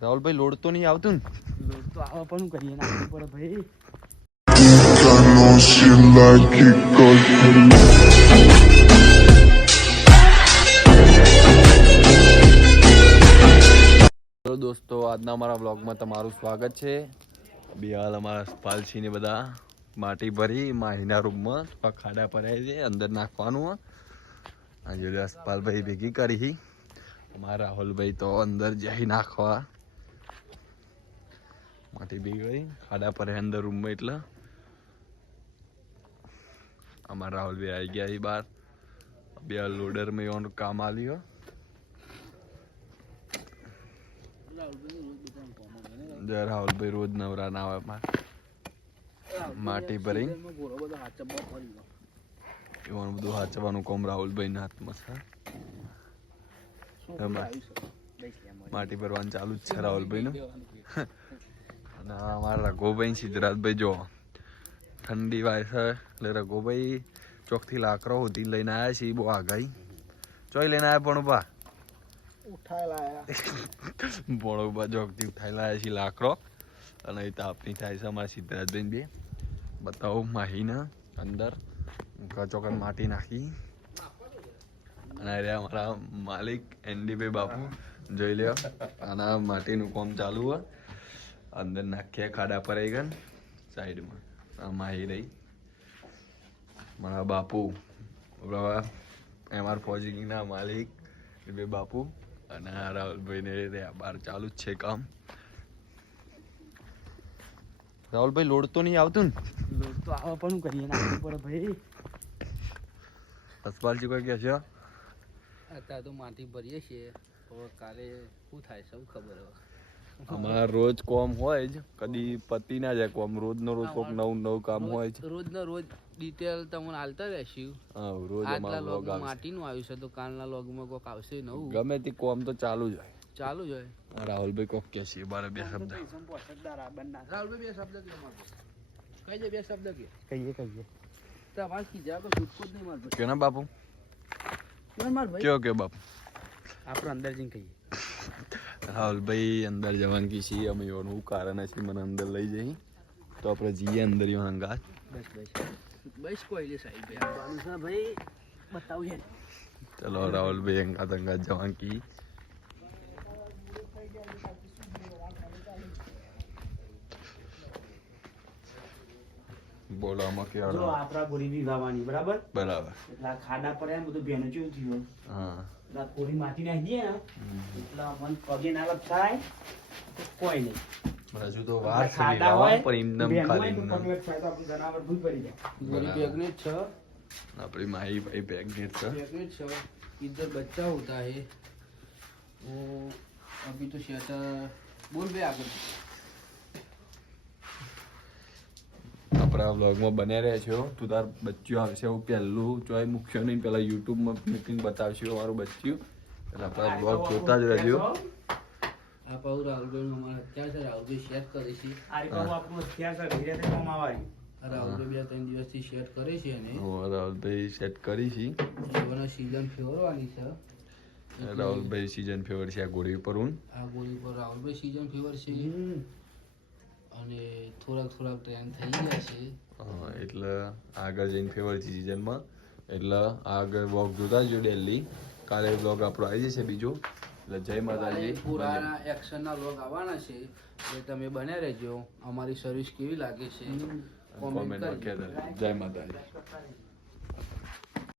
રાહુલભાઈ load તો નહીં આવતું ને? લોટ તો આવા પણ કરીએ નાખવું પડે ભાઈ. તો દોસ્તો આજના અમારા બ્લોગમાં તમારું સ્વાગત છે. બે હાલ અમારા સ્પાલસી ને બધા માટી ભરી માહીના રૂમમાં ખાડા ભરાય છે, અંદર નાખવાનું. આજે સ્પાલભાઈ ભેગી કરી. અમારા રાહુલભાઈ તો અંદર જઈ નાખવા માટી ભેગી કરી ખાડા ભરાય અંદર રૂમમાં. એટલે અમારા રાહુલભાઈ આવી ગયા બહાર. બે લોડર માં એવાનું કામ આવ્યું. રાહુલભાઈ રોજ નવરા ના આવે માટી ભરી એવાનું બધું હાચવાનું કામ રાહુલભાઈ ના હાથમાં છે. માટી ભરવાનું ચાલુ જ છે રાહુલભાઈ નું. અને અમારા રઘુભાઈ સિદ્ધરાજભાઈ જો ઠંડી વાય છે એટલે રઘુભાઈ ચોકથી લાકડો સુધી લઈને આવ્યા છે. બહુ આગાહી ચોઈ લઈને આવ્યા પણ બા બોળો જોગથી ઉઠાઈ લાયા છે લાકડો. અને એ તાપની થાય છે અમારા સિદ્ધરાજભાઈ બે. બતાવો માહીને અંદર ચોકન માટી નાખી. અને અમારા માલિક એનડીભાઈ બાપુ જોઈ લ્યો. આના માટીનું કામ ચાલુ હોય. અંદર નાખ્યા ખાડા પર આવી ગયા સાઈડમાં. આ માહી રહી મારા બાપુ એમઆર ફોજીના માલિક બે બાપુ. અને રાહુલભાઈ ને બહાર ચાલુ જ છે કામ. રાહુલભાઈ લોડ તો નહીં આવતું ને? લોટ તો આવા પણ કરીએ નાખવું પડે ભાઈ. હસપાલજી કોઈ કે છે અત્યારે તો માટી ભરીએ છીએ. કાલે શું થાય સૌ ખબર હવે. અમારા રોજ કોમ હોય જ, કદી પતી ના જાય કોમ. રોજ નો રોજ કોક નવું નવું કામ હોય જ. રોજ નો રોજ ડિટેલ તમને આલતા રહેશું. હા રોજ આજના લોગમાં માટીનું આવ્યું છે તો કાલના લોગમાં કોક આવશે નવું. ગમે તે કોમ તો ચાલુ જ હોય. ચાલુ જ હોય. રાહુલભાઈ કોક કે છે બારે બે શબ્દ. રાહુલભાઈ બે શબ્દ કહી દે. બે શબ્દ કહીએ તમારે કીધા તો છૂટકો જ નહીં મારતો. કે ના બાપુ કયો કે બાપુ આપણે અંદર જઈને કહીએ. રાહુલભાઈ અંદર જવાનું કી છીએ અમે. એનું કારણ છે મને અંદર લઈ જઈ તો આપણે જઈએ અંદર. એવો હંગાત બસ કોઈ લે સાહેબ ભાઈ બતાવું છે. ચલો રાહુલભાઈ હંગાત જવાનું કી. બોલો આમાં કે આપણા ગોળી બી વાવવાની બરાબર. એટલે ખાડા પર એમ બધું ભેનું જેવું થયું. હા કોરી માટી નાખી દઈએ ને એટલે મન પગે ના લગ થાય કોઈ નહીં. હજુ તો વાર છે વાવવા પર ઇન્દમ ખાલી જનાવર ભૂલ પડી જાય. ગોળી બેગને છે આપણી માહી ભાઈ પ્રેગ્નેન્ટ છે. इधर बच्चा होता है वो अभी तो शेटर बोल बे आगे. આપણા વ્લોગમાં બન્યા રહ્યા છો. તું તાર બચ્ચું આવશે એવું પહેલું ચોય મૂક્યો નહીં. પેલા યુટ્યુબમાં મૂકીને બતાવશે મારું બચ્ચું. એટલે આપણા વ્લોગ જોતા જ રહેજો. આ પાઉ રાહુલભાઈ અમારા અત્યાર છે. રાહુલભાઈ શેર કરે છે. રાહુલભાઈ 2-3 દિવસથી શેર કરે છે. અને રાહુલભાઈ સેટ કરી છે. એવાનો સીઝન ફેવરવાની છે. રાહુલભાઈ સીઝન ફેવર છે આ ગોળી ઉપર. આ ગોળી ઉપર રાહુલભાઈ સીઝન ફેવર છે. અને થોડાક ટ્રેન થઈ ગયા છે. એટલે આગળ જઈને ફેવર છે સિઝનમાં. એટલે આગળ વ્લોગ જોતા જ ડેલી. કાલે વ્લોગ આપણો આવી જશે બીજો. એટલે જય માતાજી. પુરાના એક્શનના વ્લોગ આવવાના છે એટલે તમે બન્યા રહેજો. અમારી સર્વિસ કેવી લાગે છે કોમેન્ટ કહેતા. જય માતાજી.